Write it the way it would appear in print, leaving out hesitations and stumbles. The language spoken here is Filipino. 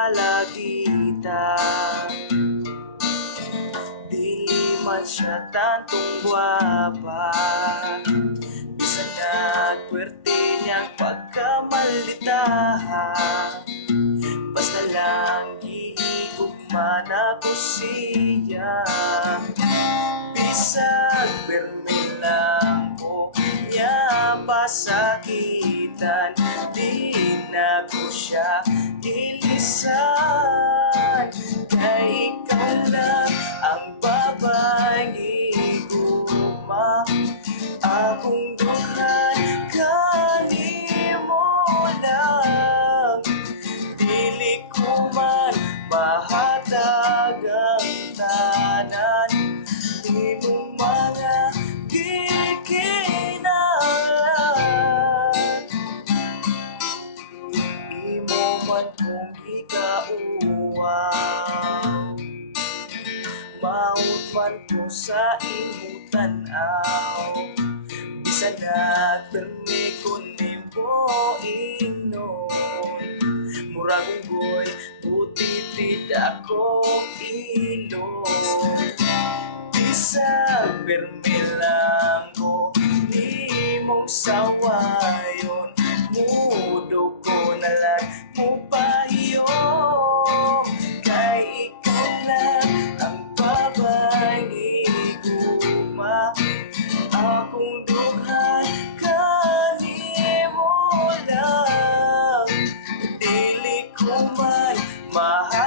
kalagita. Dili man siya tantong guwapa, bisan nagpwerte niyang pagkamalitaha. Basta lang gihigugma ako siya, bisag permi lang ko niya pasakitan. Di na ko siya ilisan, kay ikaw lang ang babaeng higugma akong duhan. Kanimo lang, dili ko man mahatag ang tanan imong mga gikinahanglan. Imo man kong gikauwaw, maot man ko sa imong tan-aw. Bisan nagpermi ko nimo ingnon, murag unggoy buti tidak ko ilong. Bisag permi lang ko nimong sawayon, mudo ko na lang mupahiyom. Kay ikaw lang ang babaeng higugma akong duhan. Kanimo lang, dili ko man mahal